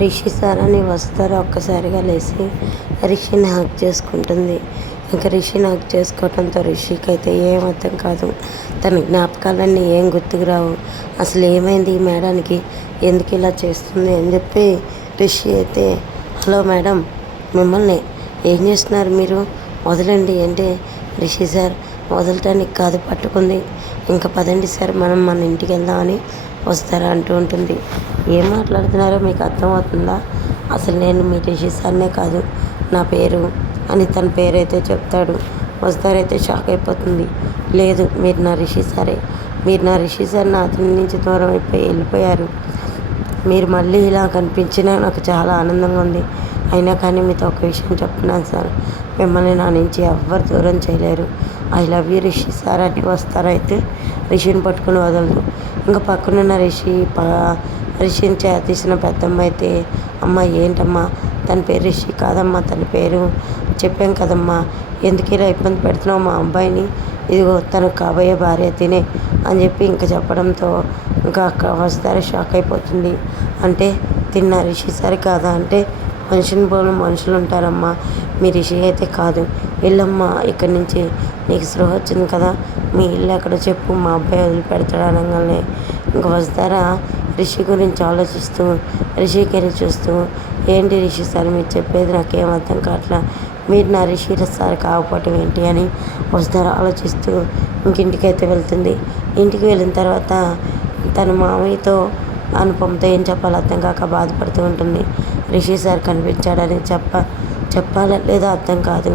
Rishi sir అని వస్తారు. ఒక్కసారిగా లేచి రిషిని హగ్ చేసుకుంటుంది. ఇంకా రిషిని హగ్ చేసుకోవడంతో రిషికి అయితే ఏం అర్థం కాదు. తన జ్ఞాపకాలన్నీ ఏం గుర్తుకు రావు. అసలు ఏమైంది ఈ మేడానికి, ఎందుకు ఇలా చేస్తుంది అని చెప్పి రిషి అయితే, హలో మేడం, మిమ్మల్ని ఏం చేస్తున్నారు మీరు, వదలండి అంటే, రిషి సార్ వదలటానికి కాదు పట్టుకుంది, ఇంకా పదండి సార్ మనం మన ఇంటికి వెళ్దామని వస్తారా అంటూ ఉంటుంది. ఏం మాట్లాడుతున్నారో మీకు అర్థమవుతుందా, అసలు నేను మీ రిషి సార్నే కాదు, నా పేరు అని తన పేరైతే చెప్తాడు. వస్తారైతే షాక్ అయిపోతుంది. లేదు, మీరు నా రిషి సారే, మీరు నా రిషి సార్ నా అతని నుంచి దూరం వెళ్ళిపోయారు. మీరు మళ్ళీ ఇలా కనిపించినా నాకు చాలా ఆనందంగా ఉంది. అయినా కానీ మీతో ఒక విషయం చెప్తున్నాను సార్, మిమ్మల్ని నా నుంచి ఎవ్వరు దూరం చేయలేరు. I love you Rishi sir అని వస్తారైతే రిషిని పట్టుకుని వదలదు. ఇంకా పక్కనున్న రిషిని తీసిన పెద్దమ్మ అయితే, అమ్మ ఏంటమ్మా, తన పేరు రిషి కాదమ్మా, తన పేరు చెప్పాం కదమ్మా, ఎందుకు ఇలా ఇబ్బంది పెడుతున్నావు మా అబ్బాయిని, ఇదిగో తనకు కాబోయే భార్య తినే అని చెప్పి ఇంకా చెప్పడంతో ఇంకా అక్కడ వస్తారు షాక్ అయిపోతుంది. అంటే తిన్న రిషి సార్ కాదా అంటే, మనిషిని పోను మనుషులు ఉంటారమ్మా, మీ రిషి అయితే కాదు, వెళ్ళమ్మా ఇక్కడి నుంచి, నీకు స్పృహ వచ్చింది కదా, మీ ఇల్లు ఎక్కడో చెప్పు, మా అబ్బాయి వదిలిపెడతాడు అనగానే ఇంకా వస్తారా రిషి గురించి ఆలోచిస్తూ రిషికి వెళ్ళి చూస్తూ, ఏంటి రిషి సార్ మీరు చెప్పేది నాకేం అర్థం కావట్లా, మీరు నా రిషి సార్ కాకపోవటం ఏంటి అని వస్తారా ఆలోచిస్తూ ఇంకింటికైతే వెళ్తుంది. ఇంటికి వెళ్ళిన తర్వాత తన మామయ్యతో అనుపమతో ఏం చెప్పాలో అర్థం కాక బాధపడుతూ ఉంటుంది. రిషి సార్ కనిపించాడని చెప్పాలా లేదా అర్థం కాదు.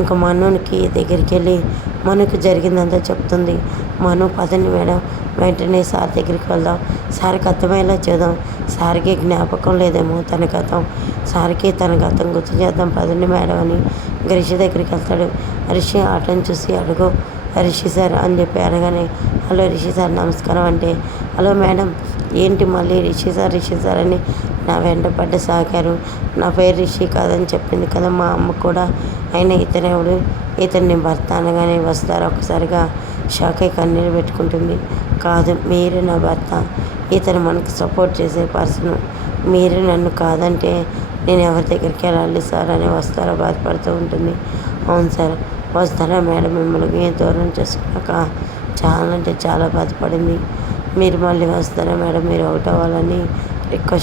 ఇంకా మనుకి దగ్గరికి వెళ్ళి మనుకు జరిగిందంతా చెప్తుంది. మను పదని మేడం, వెంటనే సార్ దగ్గరికి వెళ్దాం, సార్కి అర్థమయ్యేలా చేద్దాం, సార్కి జ్ఞాపకం లేదేమో తన గతం, సార్కి తన గతం గుర్తు చేద్దాం పదండి మేడం అని ఇంకా రిషి దగ్గరికి వెళ్తాడు. రిషి ఆటను చూసి అడుగు రిషి సార్ అని చెప్పి అనగానే, హలో రిషి సార్ నమస్కారం అంటే, హలో మేడం ఏంటి మళ్ళీ రిషి సార్ అని నా వెంట పడ్డ సాగారు, నా పేరు రిషి కాదని చెప్పింది కదా మా అమ్మ కూడా, అయినా ఇతనెవడు, ఇతన్ని భర్త అనగానే వస్తారు ఒక్కసారిగా షాక్ అయి కన్నీళ్ళు పెట్టుకుంటుంది. కాదు, మీరే నా భర్త, ఇతను మనకు సపోర్ట్ చేసే పర్సన్, మీరు నన్ను కాదంటే నేను ఎవరి దగ్గరికి వెళ్ళాలి సార్ అని వస్తారా బాధపడుతూ ఉంటుంది. అవును సార్, వస్తారా మేడం మిమ్మల్ని దూరం చేసుకున్నాక చాలా అంటే చాలా బాధపడింది, మీరు మళ్ళీ వస్తారా మేడం, మీరు అవుట్ అవ్వాలని రిక్వెస్ట్